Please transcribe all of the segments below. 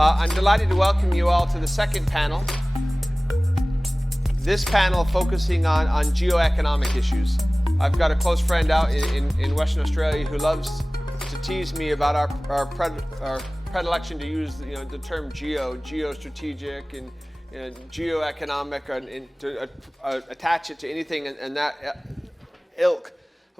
I'm delighted to welcome you all to the second panel. This panel focusing on geoeconomic issues. I've got a close friend out in Western Australia who loves to tease me about our predilection to use the term geostrategic and geoeconomic, and to attach it to anything in that ilk.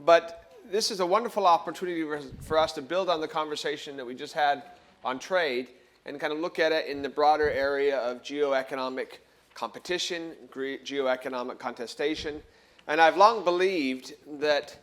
But this is a wonderful opportunity for us to build on the conversation that we just had on trade and kind of look at it in the broader area of geoeconomic competition, geoeconomic contestation. And I've long believed that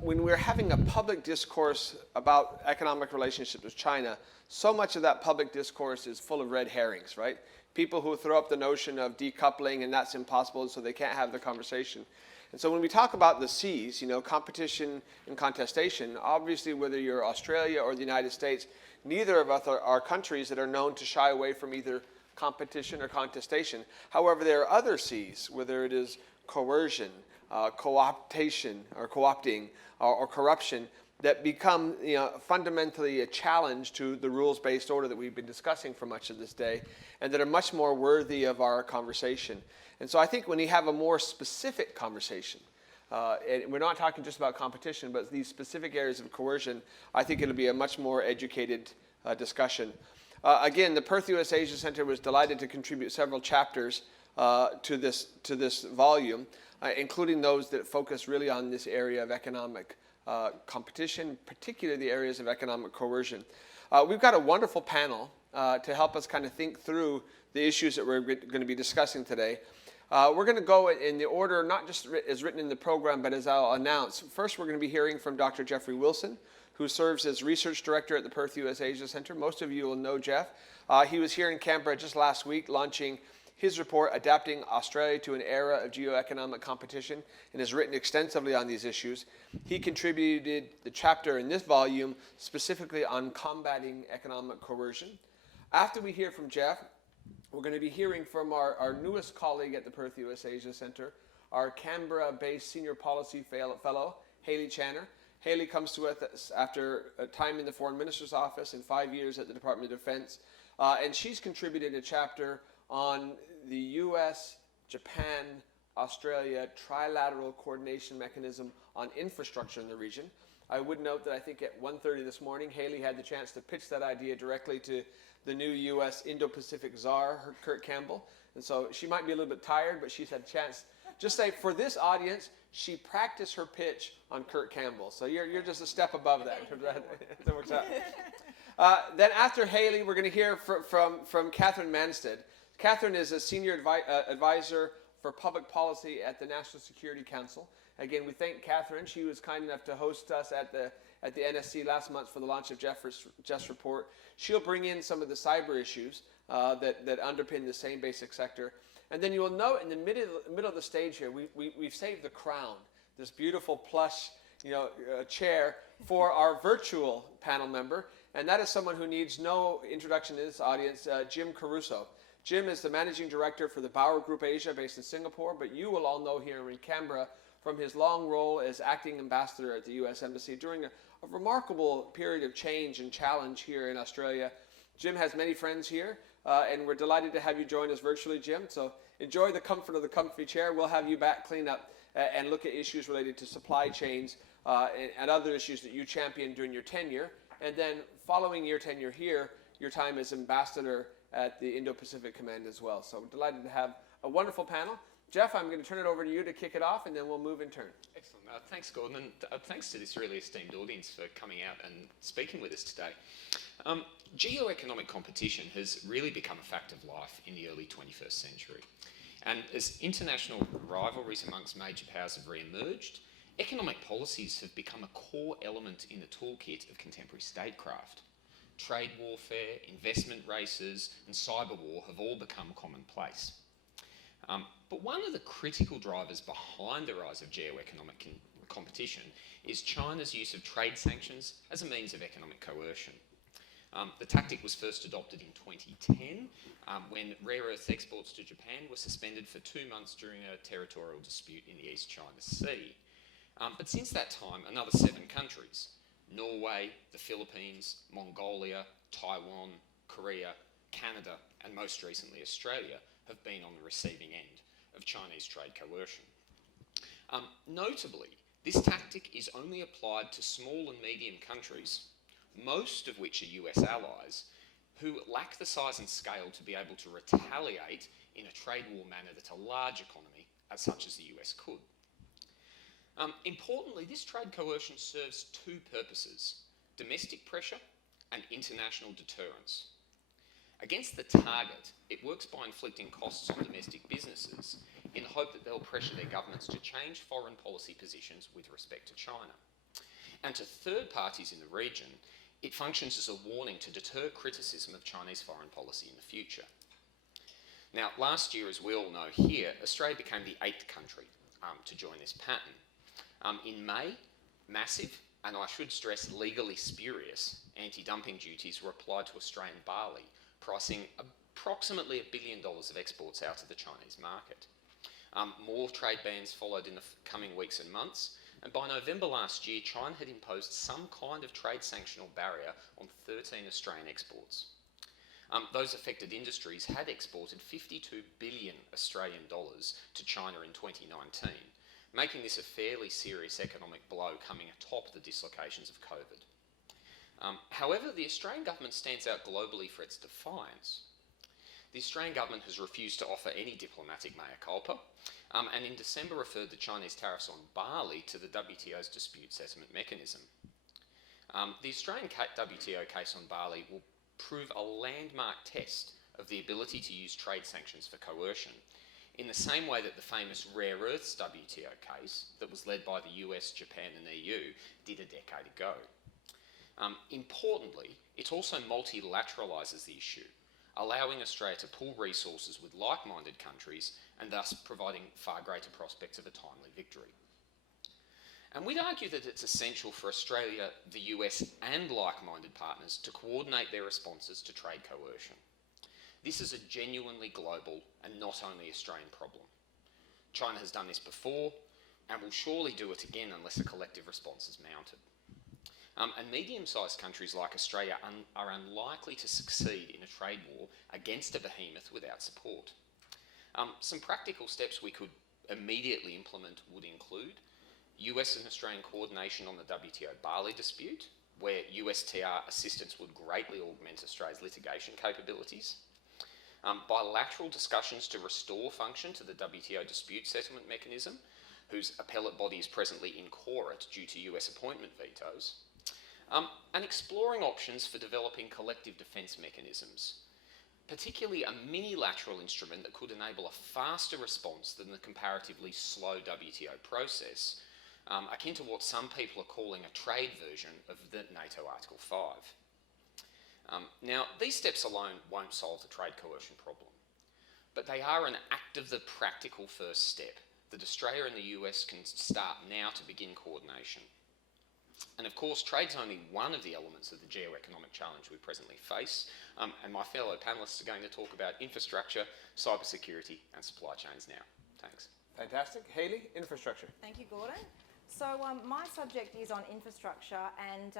when we're having a public discourse about economic relationships with China, so much of that public discourse is full of red herrings, right? People who throw up the notion of decoupling and that's impossible, so they can't have the conversation. And so when we talk about the C's, competition and contestation, obviously whether you're Australia or the United States, neither of us are countries that are known to shy away from either competition or contestation. However, there are other C's, whether it is coercion, co-optation or co-opting or corruption, that become fundamentally a challenge to the rules-based order that we've been discussing for much of this day, and that are much more worthy of our conversation. And so I think when you have a more specific conversation, and we're not talking just about competition, but these specific areas of coercion, I think it'll be a much more educated discussion. Again, the Perth USAsia Centre was delighted to contribute several chapters to this volume, including those that focus really on this area of economic competition, particularly the areas of economic coercion. We've got a wonderful panel to help us kind of think through the issues that we're going to be discussing today. We're going to go in the order, not just as written in the program, but as I'll announce. First, we're going to be hearing from Dr. Jeffrey Wilson, who serves as Research Director at the Perth USAsia Centre. Most of you will know Jeff. He was here in Canberra just last week launching his report, Adapting Australia to an Era of Geoeconomic Competition, and has written extensively on these issues. He contributed the chapter in this volume specifically on combating economic coercion. After we hear from Jeff, we're going to be hearing from our newest colleague at the Perth USAsia Centre, our Canberra-based Senior Policy Fellow, Hayley Channer. Hayley comes to us after a time in the Foreign Minister's Office and 5 years at the Department of Defense, and she's contributed a chapter on the US, Japan, Australia trilateral coordination mechanism on infrastructure in the region. I would note that I think at 1:30 this morning, Hayley had the chance to pitch that idea directly to the new US Indo-Pacific czar, Kurt Campbell. And so she might be a little bit tired, but she's had a chance. Just say, for this audience, she practiced her pitch on Kurt Campbell. So you're just a step above that. That works out. Then after Hayley, we're going to hear from Katherine Mansted. Katherine is a senior advisor for public policy at the National Security Council. Again, we thank Katherine. She was kind enough to host us at the NSC last month for the launch of Jeff's report. She'll bring in some of the cyber issues that underpin the same basic sector. And then you will note in the middle of the stage here, we've saved the crown, this beautiful plush chair for our virtual panel member. And that is someone who needs no introduction to this audience, Jim Carouso. Jim is the managing director for the BowerGroupAsia based in Singapore, but you will all know him in Canberra from his long role as acting ambassador at the US Embassy during a remarkable period of change and challenge here in Australia. Jim has many friends here, and we're delighted to have you join us virtually, Jim. So enjoy the comfort of the comfy chair. We'll have you back clean up and look at issues related to supply chains and other issues that you championed during your tenure. And then following your tenure here, your time as ambassador at the Indo-Pacific Command as well. So we're delighted to have a wonderful panel. Jeff, I'm going to turn it over to you to kick it off, and then we'll move in turn. Excellent. Thanks, Gordon, and thanks to this really esteemed audience for coming out and speaking with us today. Geoeconomic competition has really become a fact of life in the early 21st century. And as international rivalries amongst major powers have re-emerged, economic policies have become a core element in the toolkit of contemporary statecraft. Trade warfare, investment races, and cyber war have all become commonplace. But one of the critical drivers behind the rise of geoeconomic competition is China's use of trade sanctions as a means of economic coercion. The tactic was first adopted in 2010 when rare earth exports to Japan were suspended for 2 months during a territorial dispute in the East China Sea. But since that time, another 7 countries, Norway, the Philippines, Mongolia, Taiwan, Korea, Canada, and most recently Australia have been on the receiving end of Chinese trade coercion. Notably, this tactic is only applied to small and medium countries, most of which are US allies, who lack the size and scale to be able to retaliate in a trade war manner that a large economy, such as the US, could. Importantly, this trade coercion serves two purposes: domestic pressure and international deterrence. Against the target, it works by inflicting costs on domestic businesses in the hope that they'll pressure their governments to change foreign policy positions with respect to China. And to third parties in the region, it functions as a warning to deter criticism of Chinese foreign policy in the future. Now, last year, as we all know here, Australia became the 8th country to join this pattern. In May, massive, and I should stress legally spurious, anti-dumping duties were applied to Australian barley, pricing approximately $1 billion of exports out to the Chinese market. More trade bans followed in the coming weeks and months, and by November last year, China had imposed some kind of trade sanction or barrier on 13 Australian exports. Those affected industries had exported 52 billion Australian dollars to China in 2019, making this a fairly serious economic blow coming atop the dislocations of COVID. However, the Australian government stands out globally for its defiance. The Australian government has refused to offer any diplomatic mea culpa, and in December referred the Chinese tariffs on barley to the WTO's dispute settlement mechanism. The Australian WTO case on barley will prove a landmark test of the ability to use trade sanctions for coercion, in the same way that the famous rare earths WTO case that was led by the US, Japan and EU did a decade ago. Importantly, it also multilateralises the issue, allowing Australia to pool resources with like-minded countries and thus providing far greater prospects of a timely victory. And we'd argue that it's essential for Australia, the US and like-minded partners to coordinate their responses to trade coercion. This is a genuinely global and not only Australian problem. China has done this before and will surely do it again unless a collective response is mounted. And medium-sized countries like Australia are unlikely to succeed in a trade war against a behemoth without support. Some practical steps we could immediately implement would include US and Australian coordination on the WTO barley dispute, where USTR assistance would greatly augment Australia's litigation capabilities. Bilateral discussions to restore function to the WTO dispute settlement mechanism, whose appellate body is presently inchoate due to US appointment vetoes. And exploring options for developing collective defence mechanisms, particularly a mini-lateral instrument that could enable a faster response than the comparatively slow WTO process, akin to what some people are calling a trade version of the NATO Article 5. Now, these steps alone won't solve the trade coercion problem, but they are an act of the practical first step that Australia and the US can start now to begin coordination. And of course, trade's only one of the elements of the geoeconomic challenge we presently face, and my fellow panellists are going to talk about infrastructure, cybersecurity and supply chains now. Thanks. Fantastic. Hayley, infrastructure. Thank you, Gordon. So my subject is on infrastructure, and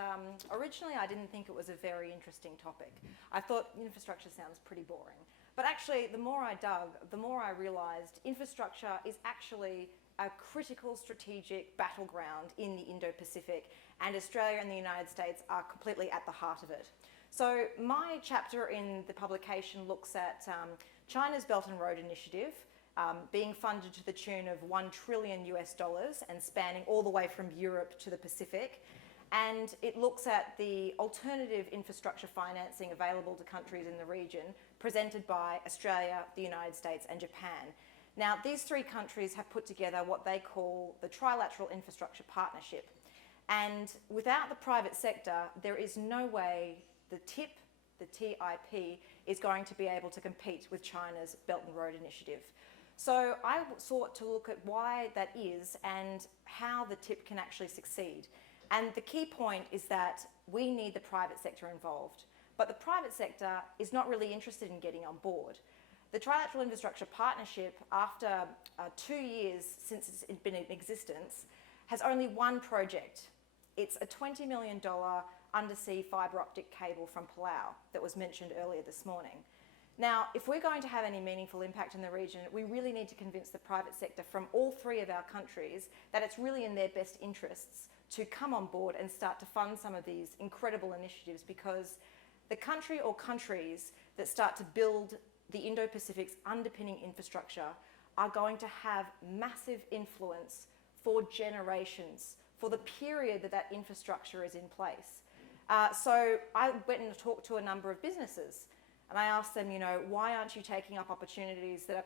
originally I didn't think it was a very interesting topic. I thought infrastructure sounds pretty boring. But actually, the more I dug, the more I realised infrastructure is actually a critical strategic battleground in the Indo-Pacific, and Australia and the United States are completely at the heart of it. So my chapter in the publication looks at China's Belt and Road Initiative, being funded to the tune of $1 trillion and spanning all the way from Europe to the Pacific. And it looks at the alternative infrastructure financing available to countries in the region, presented by Australia, the United States and Japan. Now, these three countries have put together what they call the Trilateral Infrastructure Partnership. And without the private sector, there is no way the TIP, the TIP, is going to be able to compete with China's Belt and Road Initiative. So I sought to look at why that is and how the TIP can actually succeed. And the key point is that we need the private sector involved. But the private sector is not really interested in getting on board. The Trilateral Infrastructure Partnership, after 2 years since it's been in existence, has only one project. It's a $20 million undersea fibre optic cable from Palau that was mentioned earlier this morning. Now, if we're going to have any meaningful impact in the region, we really need to convince the private sector from all three of our countries that it's really in their best interests to come on board and start to fund some of these incredible initiatives, because the country or countries that start to build the Indo-Pacific's underpinning infrastructure are going to have massive influence for generations, for the period that that infrastructure is in place. So I went and talked to a number of businesses, and I asked them, you know, why aren't you taking up opportunities that are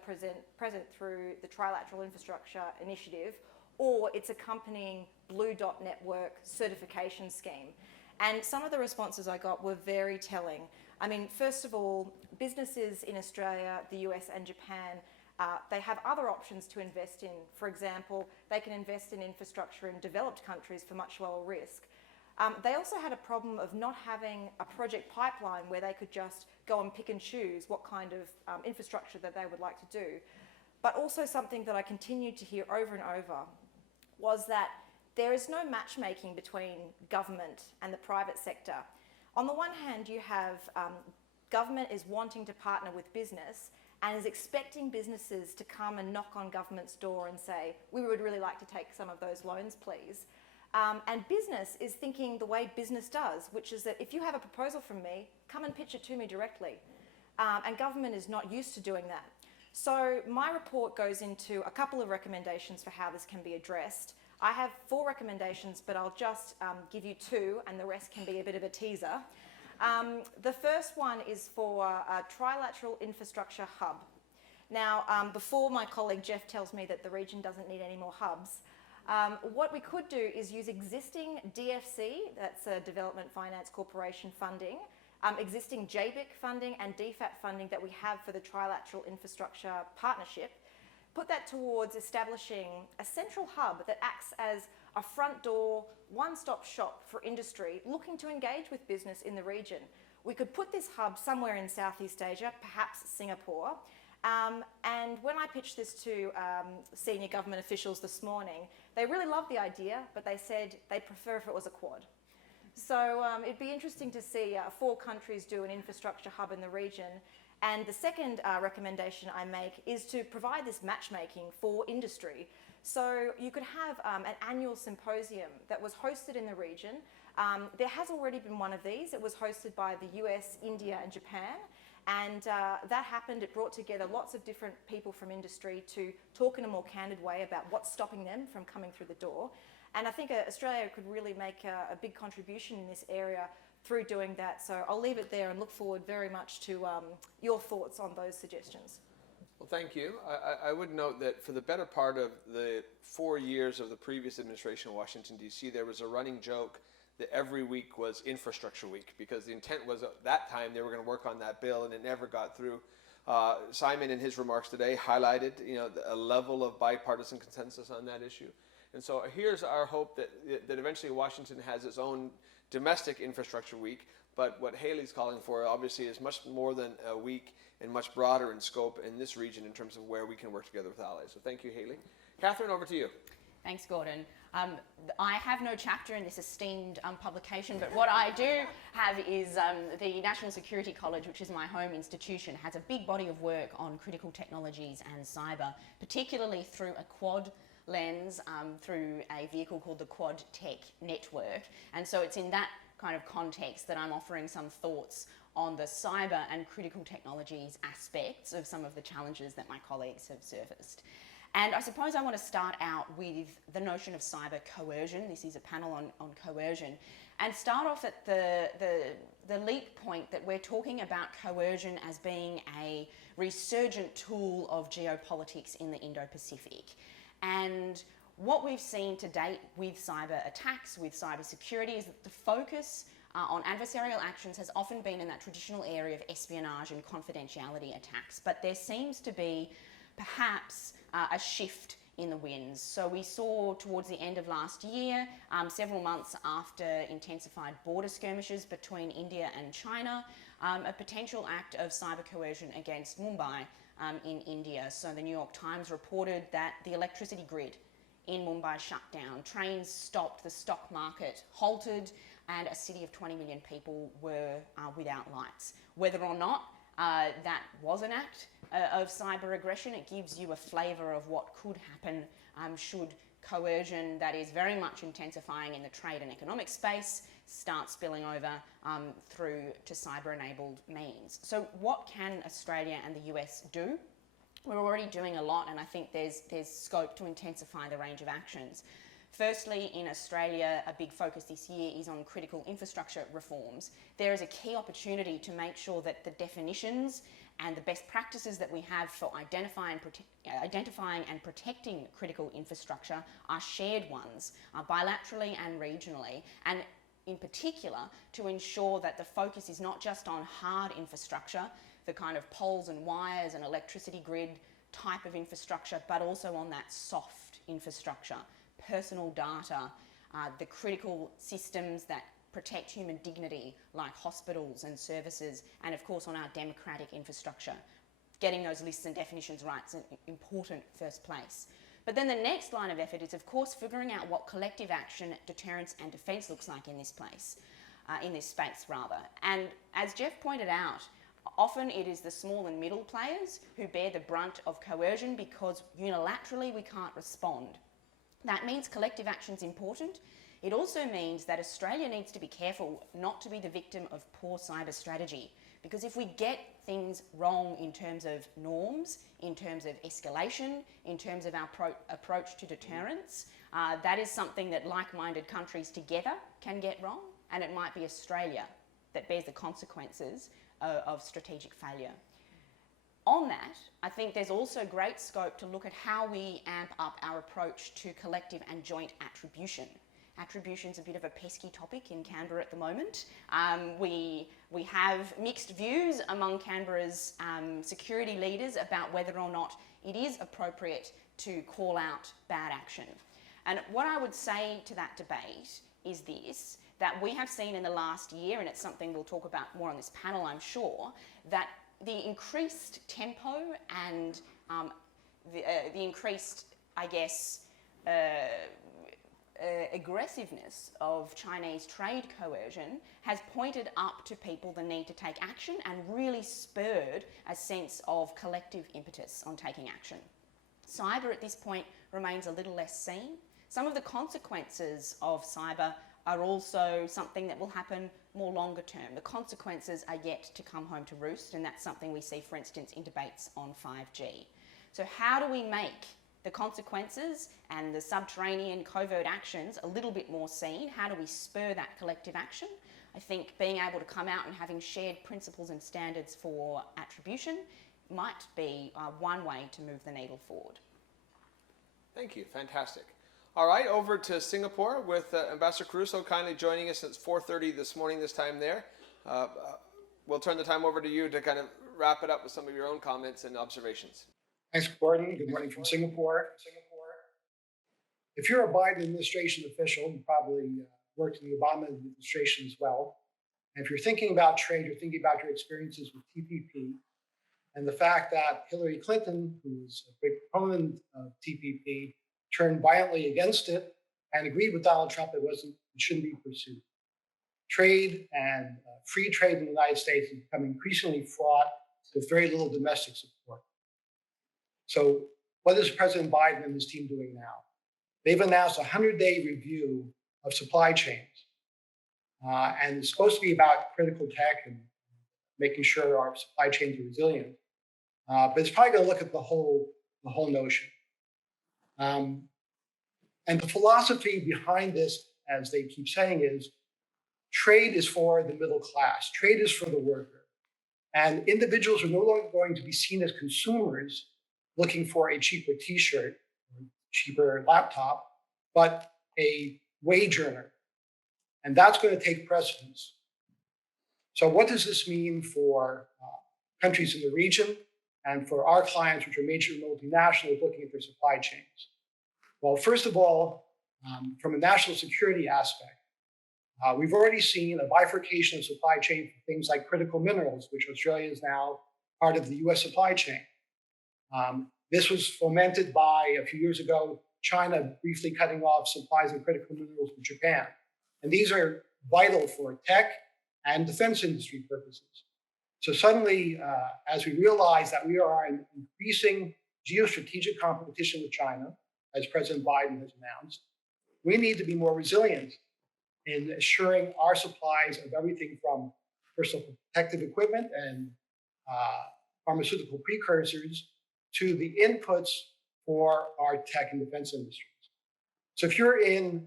present through the Trilateral Infrastructure Initiative or its accompanying Blue Dot Network certification scheme? And some of the responses I got were very telling. I mean, first of all, businesses in Australia, the US and Japan, they have other options to invest in. For example, they can invest in infrastructure in developed countries for much lower risk. They also had a problem of not having a project pipeline where they could just go and pick and choose what kind of infrastructure that they would like to do. But also something that I continued to hear over and over was that there is no matchmaking between government and the private sector. On the one hand, you have government is wanting to partner with business and is expecting businesses to come and knock on government's door and say, we would really like to take some of those loans, please. And business is thinking the way business does, which is that if you have a proposal from me, come and pitch it to me directly. And government is not used to doing that. So my report goes into a couple of recommendations for how this can be addressed. I have 4 recommendations, but I'll just give you 2, and the rest can be a bit of a teaser. The first one is for a trilateral infrastructure hub. Now, before my colleague Jeff tells me that the region doesn't need any more hubs, what we could do is use existing DFC, that's a Development Finance Corporation funding, existing JBIC funding and DFAT funding that we have for the Trilateral Infrastructure Partnership, put that towards establishing a central hub that acts as a front door, one-stop shop for industry looking to engage with business in the region. We could put this hub somewhere in Southeast Asia, perhaps Singapore, and when I pitched this to senior government officials this morning, they really loved the idea, but they said they'd prefer if it was a quad. So it'd be interesting to see 4 countries do an infrastructure hub in the region. And the second recommendation I make is to provide this matchmaking for industry. So you could have an annual symposium that was hosted in the region. There has already been one of these. It was hosted by the US, India and Japan. And that happened. It brought together lots of different people from industry to talk in a more candid way about what's stopping them from coming through the door. And I think Australia could really make a big contribution in this area through doing that. So I'll leave it there and look forward very much to your thoughts on those suggestions. Well, thank you. I would note that for the better part of the 4 years of the previous administration in Washington, D.C., there was a running joke that every week was Infrastructure Week, because the intent was at that time they were going to work on that bill, and it never got through. Simon, in his remarks today, highlighted a level of bipartisan consensus on that issue. And so here's our hope that eventually Washington has its own domestic Infrastructure Week, but what Hayley's calling for obviously is much more than a week and much broader in scope in this region in terms of where we can work together with allies. So thank you, Hayley. Katherine, over to you. Thanks, Gordon. I have no chapter in this esteemed publication, but what I do have is the National Security College, which is my home institution, has a big body of work on critical technologies and cyber, particularly through a quad lens, through a vehicle called the Quad Tech Network. And so it's in that kind of context that I'm offering some thoughts on the cyber and critical technologies aspects of some of the challenges that my colleagues have surfaced. And I suppose I want to start out with the notion of cyber coercion. This is a panel on coercion. And start off at the leap point that we're talking about coercion as being a resurgent tool of geopolitics in the Indo-Pacific. And what we've seen to date with cyber attacks, with cyber security, is that the focus on adversarial actions has often been in that traditional area of espionage and confidentiality attacks. But there seems to be perhaps a shift in the winds. So we saw towards the end of last year, several months after intensified border skirmishes between India and China, a potential act of cyber coercion against Mumbai in India. So the New York Times reported that the electricity grid in Mumbai shut down, trains stopped, the stock market halted, and a city of 20 million people were without lights. Whether or not that was an act of cyber aggression, it gives you a flavour of what could happen should coercion that is very much intensifying in the trade and economic space start spilling over through to cyber-enabled means. So what can Australia and the US do? We're already doing a lot, and I think there's scope to intensify the range of actions. Firstly, in Australia, a big focus this year is on critical infrastructure reforms. There is a key opportunity to make sure that the definitions and the best practices that we have for identifying and protecting critical infrastructure are shared ones, bilaterally and regionally, and in particular to ensure that the focus is not just on hard infrastructure, the kind of poles and wires and electricity grid type of infrastructure, but also on that soft infrastructure, personal data, the critical systems that protect human dignity like hospitals and services, and of course on our democratic infrastructure. Getting those lists and definitions right is an important first place. But then the next line of effort is of course figuring out what collective action, deterrence and defence looks like in this space. And as Jeff pointed out, often it is the small and middle players who bear the brunt of coercion because unilaterally we can't respond. That means collective action is important. It also means that Australia needs to be careful not to be the victim of poor cyber strategy, because if we get things wrong in terms of norms, in terms of escalation, in terms of our approach to deterrence, that is something that like-minded countries together can get wrong, and it might be Australia that bears the consequences of strategic failure. On that, I think there's also great scope to look at how we amp up our approach to collective and joint attribution. Attribution's a bit of a pesky topic in Canberra at the moment. We have mixed views among Canberra's security leaders about whether or not it is appropriate to call out bad action. And what I would say to that debate is this, that we have seen in the last year, and it's something we'll talk about more on this panel, I'm sure, that the increased tempo and the increased, I guess, aggressiveness of Chinese trade coercion has pointed up to people the need to take action and really spurred a sense of collective impetus on taking action. Cyber at this point remains a little less seen. Some of the consequences of cyber are also something that will happen more longer term. The consequences are yet to come home to roost, and that's something we see, for instance, in debates on 5G. So how do we make the consequences and the subterranean covert actions a little bit more seen? How do we spur that collective action? I think being able to come out and having shared principles and standards for attribution might be one way to move the needle forward. Thank you, fantastic. All right, over to Singapore with Ambassador Carouso kindly joining us. It's 4:30 this morning, this time there. We'll turn the time over to you to kind of wrap it up with some of your own comments and observations. Thanks, Gordon. Good morning from Singapore. If you're a Biden administration official, you probably worked in the Obama administration as well. And if you're thinking about trade, you're thinking about your experiences with TPP and the fact that Hillary Clinton, who was a big proponent of TPP, turned violently against it and agreed with Donald Trump it shouldn't be pursued. Trade and free trade in the United States has become increasingly fraught with very little domestic support. So what is President Biden and his team doing now? They've announced a 100-day review of supply chains. And it's supposed to be about critical tech and making sure our supply chains are resilient. But it's probably going to look at the whole notion. And the philosophy behind this, as they keep saying, is trade is for the middle class. Trade is for the worker. And individuals are no longer going to be seen as consumers looking for a cheaper t-shirt, or cheaper laptop, but a wage earner. And that's going to take precedence. So what does this mean for countries in the region and for our clients, which are major multinationals looking at their supply chains? Well, first of all, from a national security aspect, we've already seen a bifurcation of supply chain for things like critical minerals, which Australia is now part of the US supply chain. This was fomented by, a few years ago, China briefly cutting off supplies of critical minerals from Japan. And these are vital for tech and defense industry purposes. So suddenly, as we realize that we are in increasing geostrategic competition with China, as President Biden has announced, we need to be more resilient in assuring our supplies of everything from personal protective equipment and pharmaceutical precursors to the inputs for our tech and defense industries. So if you're in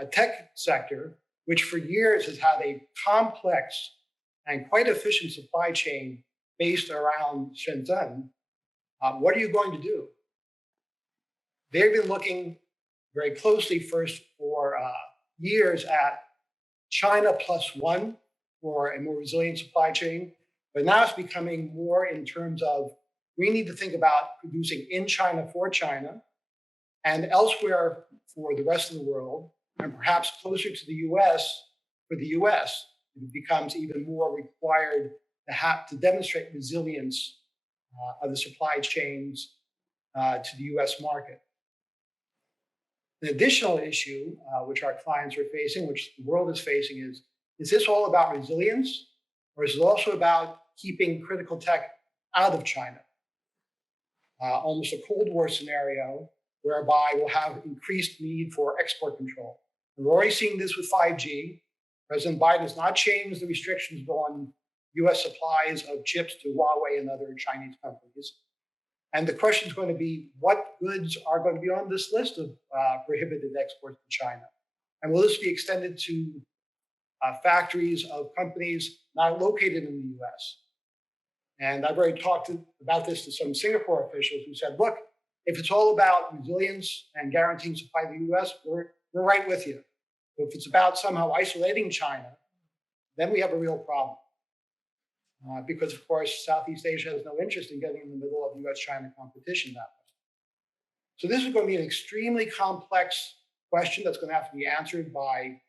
a tech sector, which for years has had a complex and quite efficient supply chain based around Shenzhen, what are you going to do? They've been looking very closely first for years at China +1 for a more resilient supply chain, but now it's becoming more in terms of we need to think about producing in China for China and elsewhere for the rest of the world, and perhaps closer to the US for the US. It becomes even more required to have to demonstrate resilience of the supply chains to the US market. An additional issue which our clients are facing, which the world is facing, is this all about resilience, or is it also about keeping critical tech out of China? Almost a Cold War scenario whereby we'll have increased need for export control. We're already seeing this with 5G. President Biden has not changed the restrictions on US supplies of chips to Huawei and other Chinese companies. And the question is going to be, what goods are going to be on this list of prohibited exports to China? And will this be extended to factories of companies not located in the US? And I've already talked about this to some Singapore officials who said, look, if it's all about resilience and guaranteeing supply to the US, we're right with you. If it's about somehow isolating China, then we have a real problem. Because, of course, Southeast Asia has no interest in getting in the middle of US-China competition that way. So this is going to be an extremely complex question that's going to have to be answered by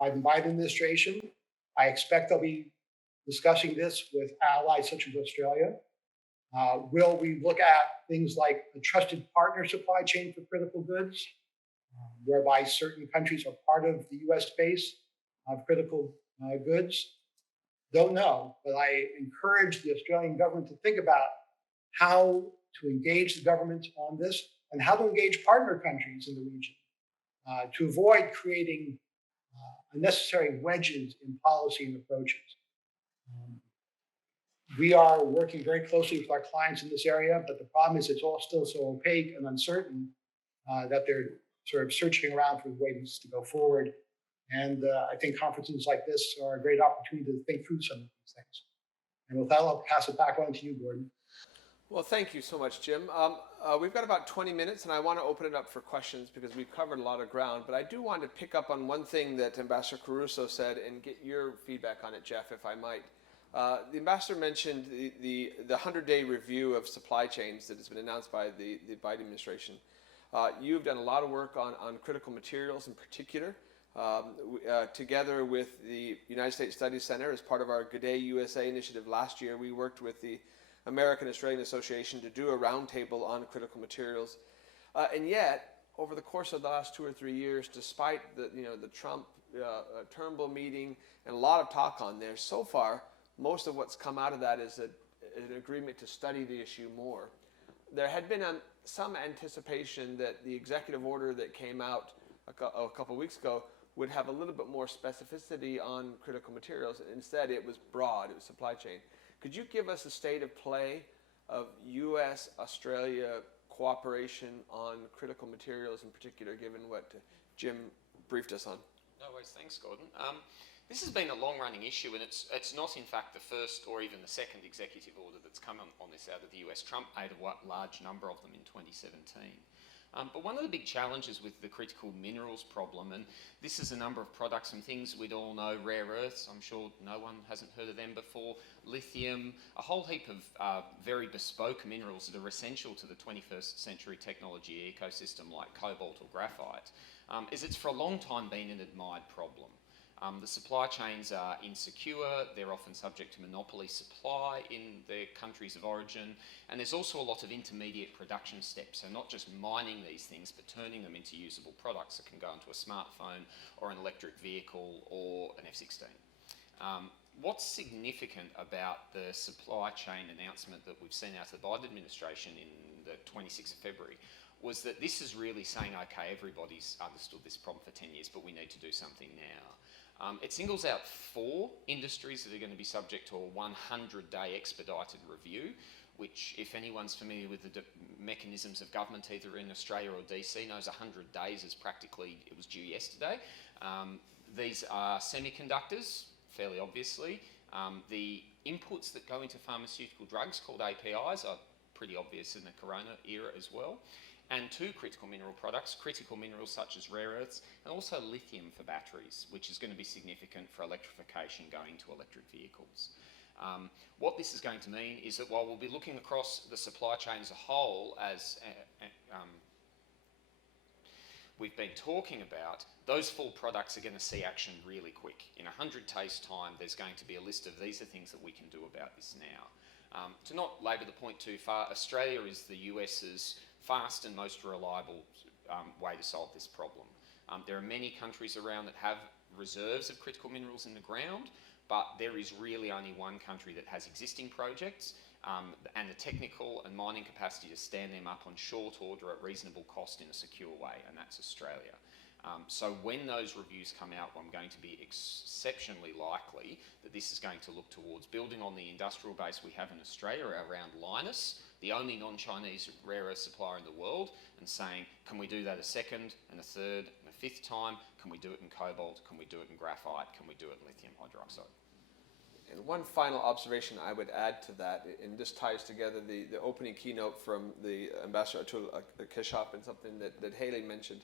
the Biden administration. I expect they'll be discussing this with allies such as Australia. Will we look at things like a trusted partner supply chain for critical goods, whereby certain countries are part of the US base of critical goods? Don't know, but I encourage the Australian government to think about how to engage the government on this and how to engage partner countries in the region to avoid creating unnecessary wedges in policy and approaches. We are working very closely with our clients in this area, but the problem is it's all still so opaque and uncertain that they're sort of searching around for ways to go forward. And I think conferences like this are a great opportunity to think through some of these things. And with that, I'll pass it back on to you, Gordon. Well, thank you so much, Jim. We've got about 20 minutes, and I want to open it up for questions because we've covered a lot of ground. But I do want to pick up on one thing that Ambassador Carouso said and get your feedback on it, Jeff, if I might. The ambassador mentioned the 100-day review of supply chains that has been announced by the Biden administration. You've done a lot of work on critical materials in particular. Together with the United States Studies Center as part of our Good Day USA initiative last year, we worked with the American Australian Association to do a roundtable on critical materials. And yet, over the course of the last 2 or 3 years, despite the Trump Turnbull meeting and a lot of talk on there, so far, most of what's come out of that is an agreement to study the issue more. There had been some anticipation that the executive order that came out a couple of weeks ago would have a little bit more specificity on critical materials. Instead, it was broad, it was supply chain. Could you give us a state of play of US-Australia cooperation on critical materials in particular, given what Jim briefed us on? No worries, thanks, Gordon. This has been a long-running issue, and it's not, in fact, the first or even the second executive order that's come on this out of the US. Trump made a large number of them in 2017. But one of the big challenges with the critical minerals problem, and this is a number of products and things we'd all know, rare earths, I'm sure no one hasn't heard of them before, lithium, a whole heap of very bespoke minerals that are essential to the 21st century technology ecosystem like cobalt or graphite, is it's for a long time been an admired problem. The supply chains are insecure, they're often subject to monopoly supply in their countries of origin, and there's also a lot of intermediate production steps, so not just mining these things, but turning them into usable products that can go into a smartphone or an electric vehicle or an F-16. What's significant about the supply chain announcement that we've seen out of the Biden administration in the 26th of February was that this is really saying, okay, everybody's understood this problem for 10 years, but we need to do something now. It singles out 4 industries that are going to be subject to a 100-day expedited review, which, if anyone's familiar with the mechanisms of government, either in Australia or DC, knows 100 days is practically, it was due yesterday. These are semiconductors, fairly obviously. The inputs that go into pharmaceutical drugs, called APIs, are pretty obvious in the corona era as well. And 2 critical mineral products, critical minerals such as rare earths, and also lithium for batteries, which is going to be significant for electrification going to electric vehicles. What this is going to mean is that while we'll be looking across the supply chain as a whole, as we've been talking about, those 4 products are going to see action really quick. In 100 days' time, there's going to be a list of these are things that we can do about this now. To not labour the point too far, Australia is the US's fast and most reliable way to solve this problem. There are many countries around that have reserves of critical minerals in the ground, but there is really only one country that has existing projects and the technical and mining capacity to stand them up on short order at reasonable cost in a secure way, and that's Australia. So when those reviews come out, I'm going to be exceptionally likely that this is going to look towards building on the industrial base we have in Australia around Lynas, the only non-Chinese rare earth supplier in the world, and saying, can we do that a second and a third and a 5th time? Can we do it in cobalt? Can we do it in graphite? Can we do it in lithium hydroxide? And one final observation I would add to that, and this ties together the opening keynote from the Ambassador Atul Keshap and something that Hayley mentioned,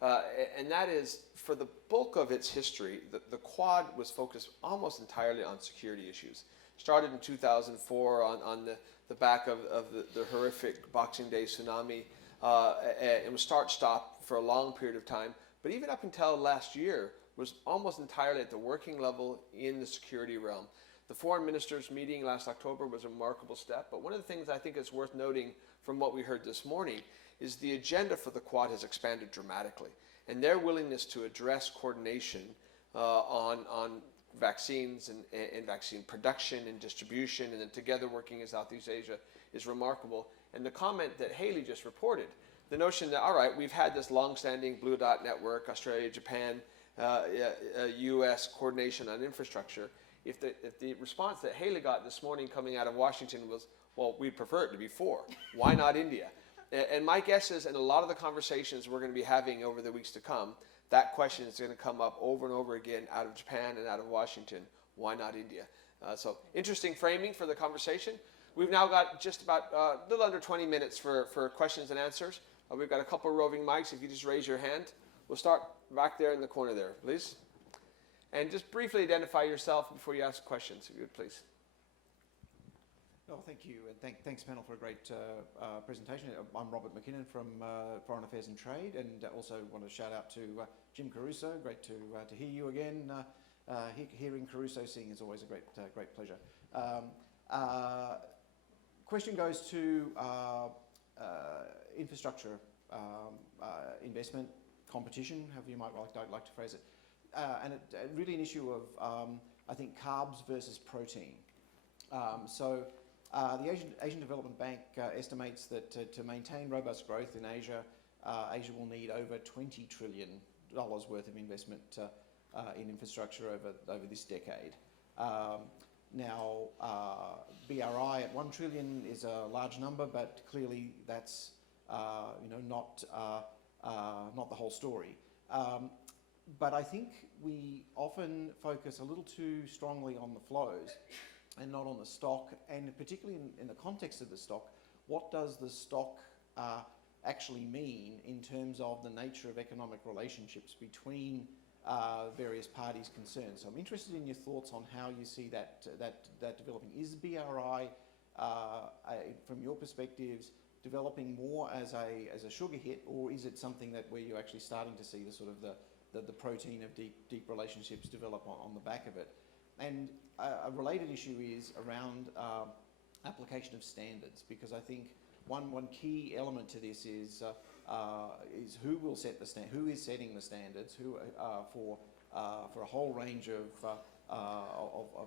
and that is, for the bulk of its history, the Quad was focused almost entirely on security issues. Started in 2004 on the back of the horrific Boxing Day tsunami. It was start-stop for a long period of time, but even up until last year was almost entirely at the working level in the security realm. The foreign ministers meeting last October was a remarkable step, but one of the things I think is worth noting from what we heard this morning is the agenda for the Quad has expanded dramatically, and their willingness to address coordination on vaccines and vaccine production and distribution, and then together working in Southeast Asia is remarkable. And the comment that Hayley just reported, the notion that, all right, we've had this long-standing Blue Dot network, Australia, Japan, US coordination on infrastructure. If the response that Hayley got this morning coming out of Washington was, well, we'd prefer it to be 4. Why not India? And my guess is, in a lot of the conversations we're going to be having over the weeks to come, that question is going to come up over and over again out of Japan and out of Washington. Why not India? So interesting framing for the conversation. We've now got just about a little under 20 minutes for questions and answers. We've got a couple of roving mics. If you just raise your hand, we'll start back there in the corner there, please. And just briefly identify yourself before you ask questions, if you would, please. Oh, thank you, and thanks, panel, for a great presentation. I'm Robert McKinnon from Foreign Affairs and Trade, and also want to shout out to Jim Carouso. Great to hear you again. Hearing Carouso sing is always a great pleasure. Question goes to infrastructure investment competition, however you might like to phrase it, and really an issue of I think carbs versus protein. The Asian Development Bank estimates that to maintain robust growth in Asia, Asia will need over $20 trillion worth of investment in infrastructure over this decade. Now, BRI at $1 trillion is a large number, but clearly that's not the whole story. But I think we often focus a little too strongly on the flows and not on the stock, and particularly in the context of the stock, what does the stock actually mean in terms of the nature of economic relationships between various parties concerned? So I'm interested in your thoughts on how you see that developing. Is BRI, from your perspectives, developing more as a sugar hit, or is it something that where you're actually starting to see the sort of the protein of deep relationships develop on the back of it. And a related issue is around application of standards, because I think one key element to this is who will set the who is setting the standards, who for a whole range of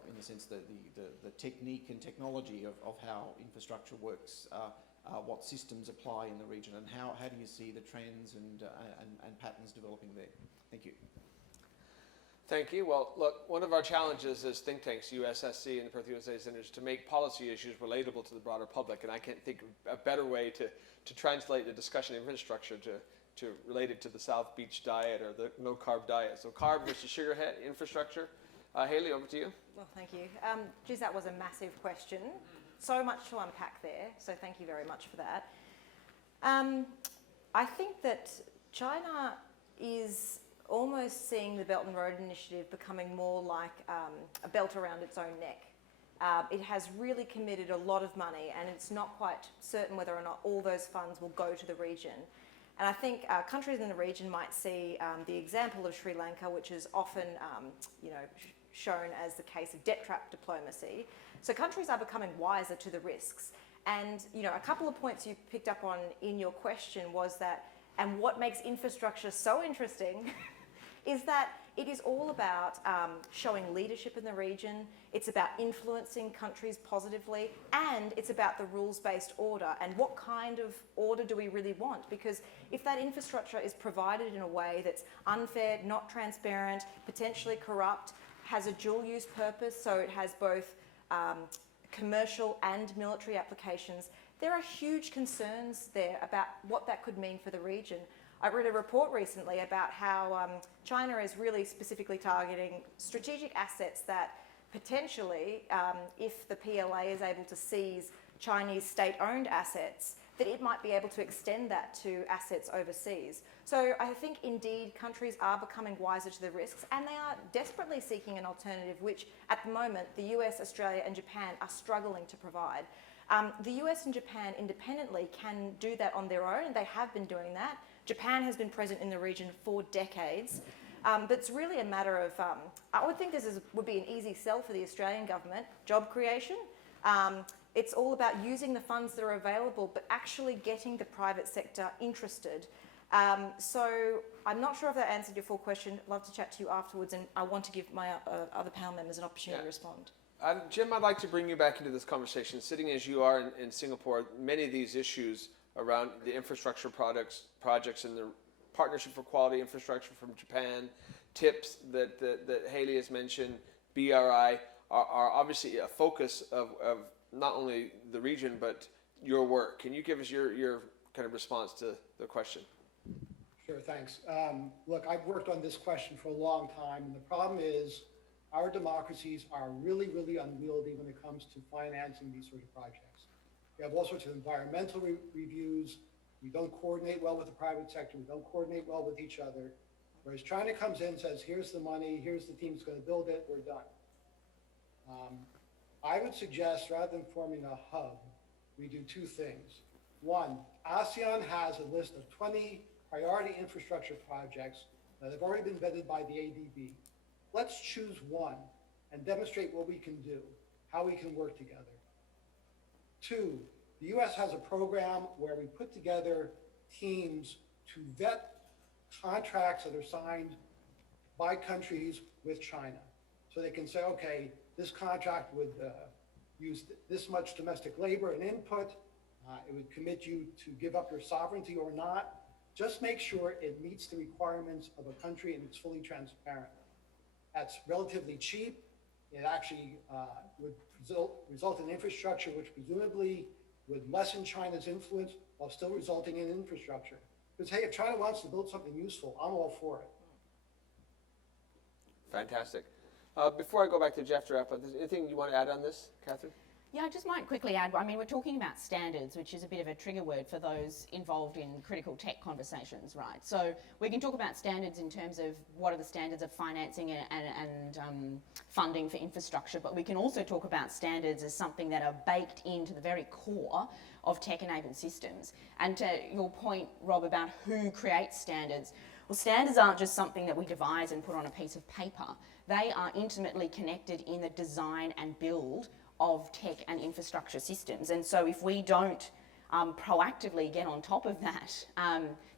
in the sense the technique and technology of how infrastructure works, what systems apply in the region, and how do you see the trends and patterns developing there? Thank you. Thank you. Well, look, one of our challenges as think tanks, USSC and the Perth USAsia Centre, is to make policy issues relatable to the broader public, and I can't think of a better way to translate the discussion of infrastructure to relate it to the South Beach diet or the no-carb diet. So carb versus sugarhead, infrastructure. Hayley, over to you. Well, thank you. Geez, that was a massive question. So much to unpack there, so thank you very much for that. I think that China is almost seeing the Belt and Road Initiative becoming more like a belt around its own neck. It has really committed a lot of money, and it's not quite certain whether or not all those funds will go to the region. And I think countries in the region might see the example of Sri Lanka, which is often shown as the case of debt trap diplomacy. So countries are becoming wiser to the risks. And a couple of points you picked up on in your question was that, and what makes infrastructure so interesting is that it is all about showing leadership in the region. It's about influencing countries positively, and it's about the rules-based order and what kind of order do we really want? Because if that infrastructure is provided in a way that's unfair, not transparent, potentially corrupt, has a dual-use purpose, so it has both commercial and military applications, there are huge concerns there about what that could mean for the region. I read a report recently about how China is really specifically targeting strategic assets that potentially, if the PLA is able to seize Chinese state-owned assets, that it might be able to extend that to assets overseas. So I think indeed countries are becoming wiser to the risks, and they are desperately seeking an alternative which at the moment the US, Australia and Japan are struggling to provide. The US and Japan independently can do that on their own, and they have been doing that. Japan has been present in the region for decades, but it's really a matter of, I would think would be an easy sell for the Australian government, job creation. It's all about using the funds that are available, but actually getting the private sector interested. So I'm not sure if that answered your full question. I'd love to chat to you afterwards, and I want to give my other panel members an opportunity to respond. Jim, I'd like to bring you back into this conversation. Sitting as you are in Singapore, many of these issues around the infrastructure projects and the Partnership for Quality Infrastructure from Japan, TIPS that Hayley has mentioned, BRI, are obviously a focus of not only the region, but your work. Can you give us your kind of response to the question? Sure, thanks. Look, I've worked on this question for a long time, and the problem is our democracies are really, really unwieldy when it comes to financing these sort of projects. We have all sorts of environmental reviews. We don't coordinate well with the private sector. We don't coordinate well with each other. Whereas China comes in and says, here's the money, here's the team that's going to build it, we're done. I would suggest, rather than forming a hub, we do two things. One, ASEAN has a list of 20 priority infrastructure projects that have already been vetted by the ADB. Let's choose one and demonstrate what we can do, how we can work together. Two, the US has a program where we put together teams to vet contracts that are signed by countries with China. So they can say, okay, this contract would use this much domestic labor and input. It would commit you to give up your sovereignty or not. Just make sure it meets the requirements of a country and it's fully transparent. That's relatively cheap. It actually would result in infrastructure which presumably would lessen China's influence while still resulting in infrastructure. Because hey, if China wants to build something useful, I'm all for it. Fantastic. Before I go back to Jeff to wrap up, is there anything you want to add on this, Katherine? Yeah, I just might quickly add, I mean, we're talking about standards, which is a bit of a trigger word for those involved in critical tech conversations, right? So we can talk about standards in terms of what are the standards of financing and funding for infrastructure, but we can also talk about standards as something that are baked into the very core of tech-enabled systems. And to your point, Rob, about who creates standards, Well, standards aren't just something that we devise and put on a piece of paper. They are intimately connected in the design and build of tech and infrastructure systems. And so if we don't proactively get on top of that,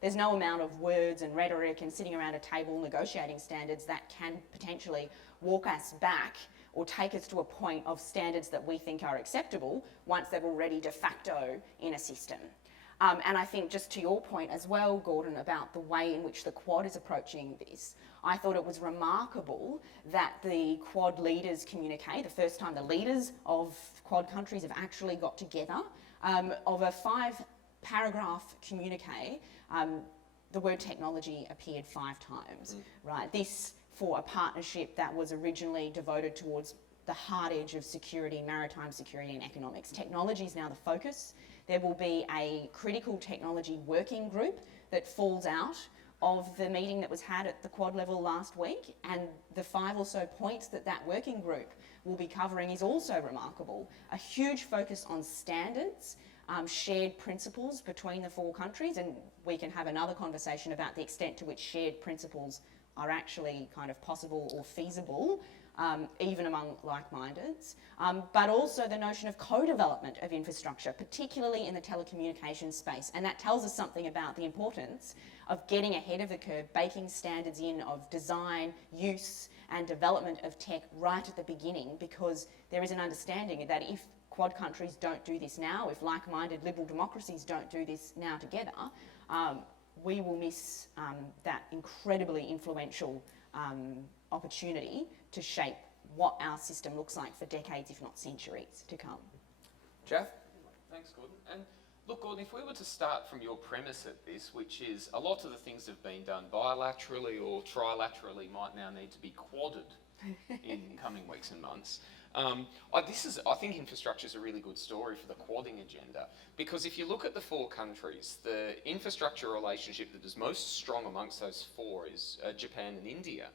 there's no amount of words and rhetoric and sitting around a table negotiating standards that can potentially walk us back or take us to a point of standards that we think are acceptable once they're already de facto in a system. And I think just to your point as well, Gordon, about the way in which the Quad is approaching this, I thought it was remarkable that the Quad leaders communique, the first time the leaders of Quad countries have actually got together, of a 5-paragraph communique, the word technology appeared 5 times, right? This for a partnership that was originally devoted towards the hard edge of security, maritime security and economics. Technology is now the focus. There will be a critical technology working group that falls out of the meeting that was had at the Quad level last week, and the 5 or so points that that working group will be covering is also remarkable. A huge focus on standards, shared principles between the 4 countries, and we can have another conversation about the extent to which shared principles are actually kind of possible or feasible, even among like-mindeds, but also the notion of co-development of infrastructure, particularly in the telecommunications space. And that tells us something about the importance of getting ahead of the curve, baking standards in of design, use and development of tech right at the beginning, because there is an understanding that if Quad countries don't do this now, if like-minded liberal democracies don't do this now together, we will miss that incredibly influential opportunity to shape what our system looks like for decades, if not centuries, to come. Jeff? Thanks, Gordon. And look, Gordon, if we were to start from your premise at this, which is a lot of the things that have been done bilaterally or trilaterally might now need to be quadded in coming weeks and months. I think infrastructure is a really good story for the quadding agenda, because if you look at the 4 countries, the infrastructure relationship that is most strong amongst those 4 is Japan and India.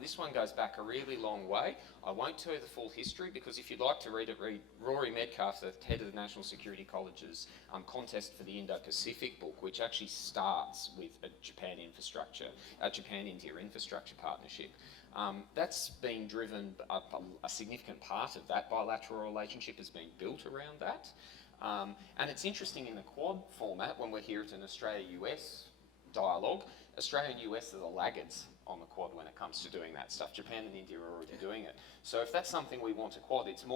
This one goes back a really long way. I won't tell you the full history, because if you'd like to read it, read Rory Medcalf, the head of the National Security College's Contest for the Indo-Pacific book, which actually starts with a Japan-India infrastructure partnership. That's been driven, a significant part of that bilateral relationship has been built around that. And it's interesting in the Quad format, when we're here at an Australia-US dialogue, Australia and US are the laggards on the Quad when it comes to doing that stuff. Japan and India are already doing it. So if that's something we want to quad, it's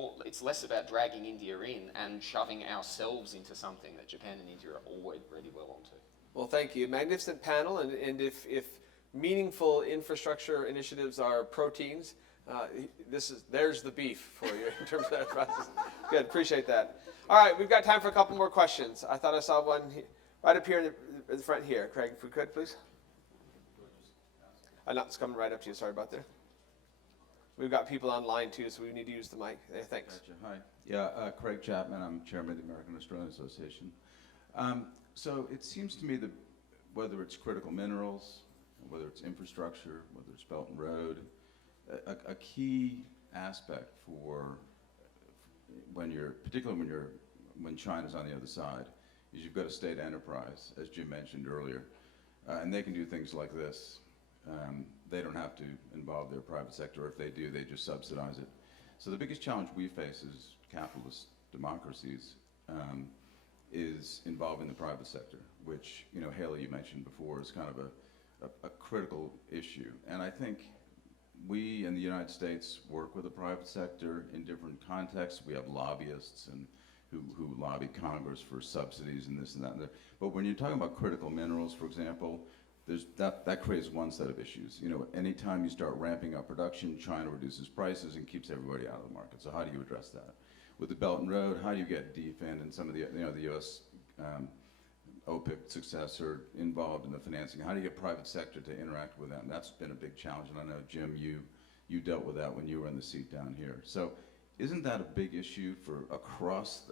less about dragging India in and shoving ourselves into something that Japan and India are already well onto. Well, thank you. Magnificent panel, and if meaningful infrastructure initiatives are proteins, there's the beef for you in terms of that process. Good, appreciate that. All right, we've got time for a couple more questions. I thought I saw one right up here in the front here. Craig, if we could, please. No, it's coming right up to you. Sorry about that. We've got people online too, so we need to use the mic. Yeah, thanks. Gotcha. Hi. Yeah, Craig Chapman. I'm chairman of the American Australian Association. So it seems to me that whether it's critical minerals, whether it's infrastructure, whether it's Belt and Road, a key aspect for particularly when China's on the other side, is you've got a state enterprise, as Jim mentioned earlier, and they can do things like this. They don't have to involve their private sector, or if they do, they just subsidize it. So the biggest challenge we face as capitalist democracies is involving the private sector, which, Hayley, you mentioned before, is kind of a critical issue. And I think we in the United States work with the private sector in different contexts. We have lobbyists and who lobby Congress for subsidies and this and that. But when you're talking about critical minerals, for example, that creates one set of issues. Anytime you start ramping up production, China reduces prices and keeps everybody out of the market. So how do you address that? With the Belt and Road, how do you get DFIN and some of the U.S. OPIC successor involved in the financing? How do you get private sector to interact with them? That's been a big challenge, and I know, Jim, you dealt with that when you were in the seat down here. So isn't that a big issue for across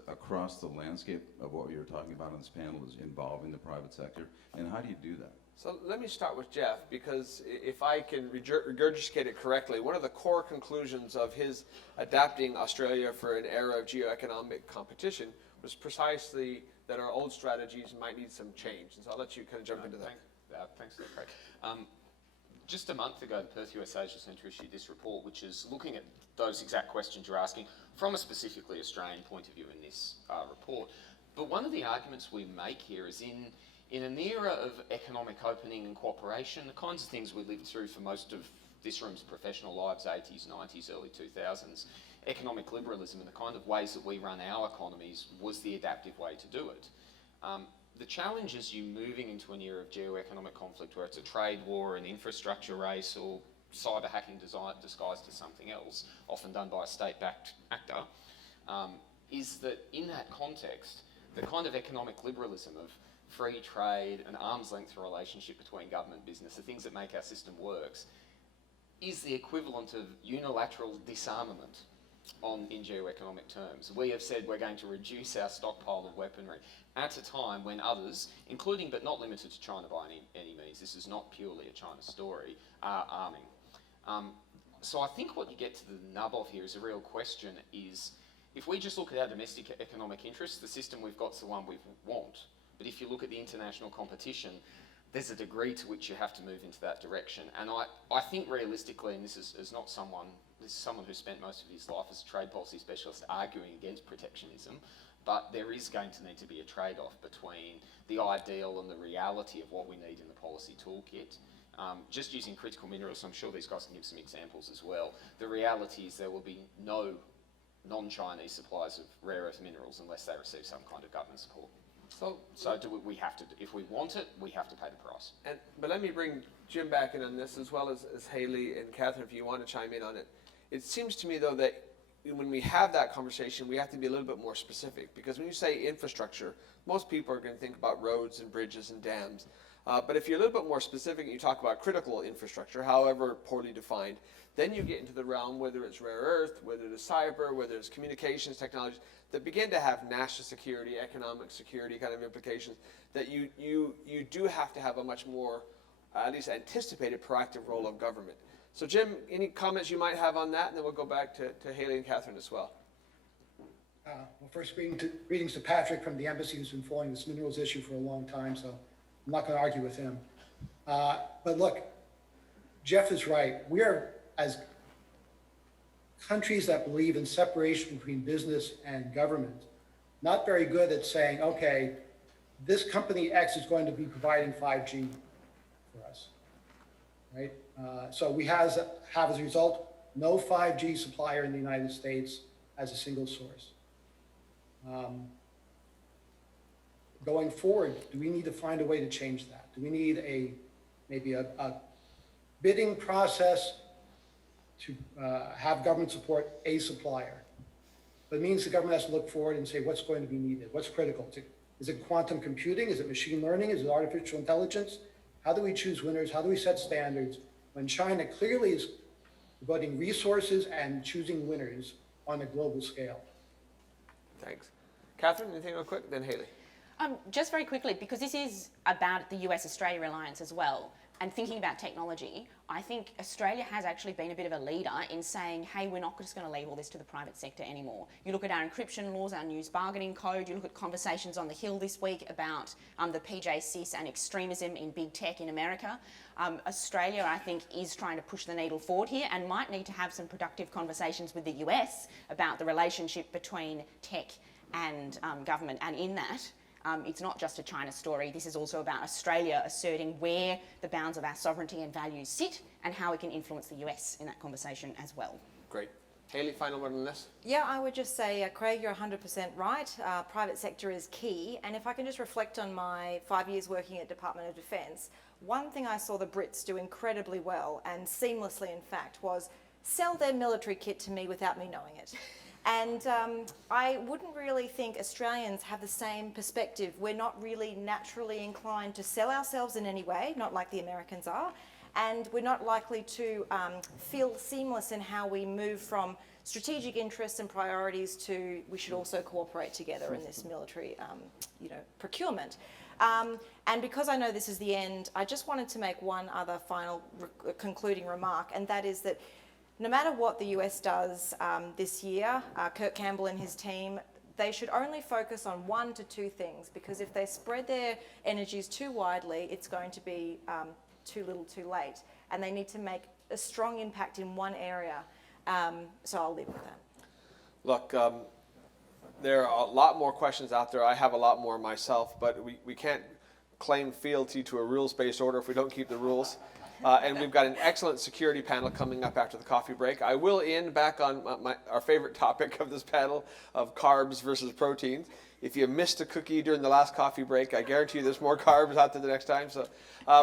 the landscape of what you're talking about on this panel, is involving the private sector? And how do you do that? So let me start with Jeff, because if I can regurgitate it correctly, one of the core conclusions of his adapting Australia for an era of geoeconomic competition was precisely that our old strategies might need some change. And so I'll let you kind of jump into that. Thanks for that, Craig. Just a month ago, the Perth USAsia Centre issued this report, which is looking at those exact questions you're asking from a specifically Australian point of view in this report. But one of the arguments we make here is in an era of economic opening and cooperation, the kinds of things we lived through for most of this room's professional lives, 80s, 90s, early 2000s, economic liberalism and the kind of ways that we run our economies was the adaptive way to do it. The challenge is you moving into an era of geoeconomic conflict where it's a trade war, an infrastructure race, or cyber hacking disguised as something else, often done by a state-backed actor, is that in that context, the kind of economic liberalism of free trade, an arm's length relationship between government and business, the things that make our system works, is the equivalent of unilateral disarmament in geoeconomic terms. We have said we're going to reduce our stockpile of weaponry at a time when others, including but not limited to China by any means, this is not purely a China story, are arming. So I think what you get to the nub of here is a real question is, if we just look at our domestic economic interests, the system we've got is the one we want. But if you look at the international competition, there's a degree to which you have to move into that direction. And I think realistically, and this is someone who spent most of his life as a trade policy specialist arguing against protectionism, but there is going to need to be a trade-off between the ideal and the reality of what we need in the policy toolkit. Just using critical minerals, I'm sure these guys can give some examples as well. The reality is there will be no non-Chinese supplies of rare earth minerals unless they receive some kind of government support. So we have to, if we want it, we have to pay the price. But let me bring Jim back in on this, as well as Hayley and Katherine, if you want to chime in on it. It seems to me, though, that when we have that conversation, we have to be a little bit more specific, because when you say infrastructure, most people are going to think about roads and bridges and dams. But if you're a little bit more specific and you talk about critical infrastructure, however poorly defined, then you get into the realm, whether it's rare earth, whether it's cyber, whether it's communications technologies, that begin to have national security, economic security kind of implications, that you do have to have a much more, at least anticipated, proactive role of government. So Jim, any comments you might have on that? And then we'll go back to Hayley and Katherine as well. Well, first, greetings to Patrick from the embassy, who's been following this minerals issue for a long time, so I'm not going to argue with him. But look, Jeff is right. We are, as countries that believe in separation between business and government, not very good at saying, okay, this company X is going to be providing 5G for us, right? So we have, as a result, no 5G supplier in the United States as a single source. Going forward, do we need to find a way to change that? Do we need maybe a bidding process to have government support a supplier? But it means the government has to look forward and say what's going to be needed, what's critical. Is it quantum computing? Is it machine learning? Is it artificial intelligence? How do we choose winners? How do we set standards when China clearly is devoting resources and choosing winners on a global scale? Thanks. Katherine, anything real quick? Then Hayley. Just very quickly, because this is about the US-Australia alliance as well, and thinking about technology, I think Australia has actually been a bit of a leader in saying, hey, we're not just going to leave all this to the private sector anymore. You look at our encryption laws, our news bargaining code, you look at conversations on the Hill this week about the PJCIS and extremism in big tech in America. Australia, I think, is trying to push the needle forward here and might need to have some productive conversations with the US about the relationship between tech and government. And in that, it's not just a China story. This is also about Australia asserting where the bounds of our sovereignty and values sit and how we can influence the US in that conversation as well. Great. Hayley, final word on this? Yeah, I would just say, Craig, you're 100% right. Private sector is key. And if I can just reflect on my 5 years working at Department of Defence, one thing I saw the Brits do incredibly well, and seamlessly in fact, was sell their military kit to me without me knowing it. And I wouldn't really think Australians have the same perspective. We're not really naturally inclined to sell ourselves in any way, not like the Americans are. And we're not likely to feel seamless in how we move from strategic interests and priorities to we should also cooperate together in this military procurement. And because I know this is the end, I just wanted to make one other final concluding remark, and that is that no matter what the US does this year, Kirk Campbell and his team, they should only focus on 1 to 2 things, because if they spread their energies too widely, it's going to be too little too late. And they need to make a strong impact in one area. So I'll leave with that. Look, there are a lot more questions out there. I have a lot more myself, but we can't claim fealty to a rules-based order if we don't keep the rules. And we've got an excellent security panel coming up after the coffee break. I will end back on our favorite topic of this panel of carbs versus proteins. If you missed a cookie during the last coffee break, I guarantee you there's more carbs out there the next time. So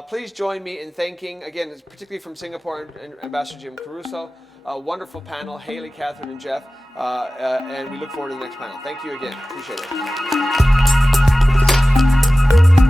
please join me in thanking, again, particularly from Singapore, and Ambassador Jim Carouso, a wonderful panel, Hayley, Katherine, and Jeff, and we look forward to the next panel. Thank you again. Appreciate it.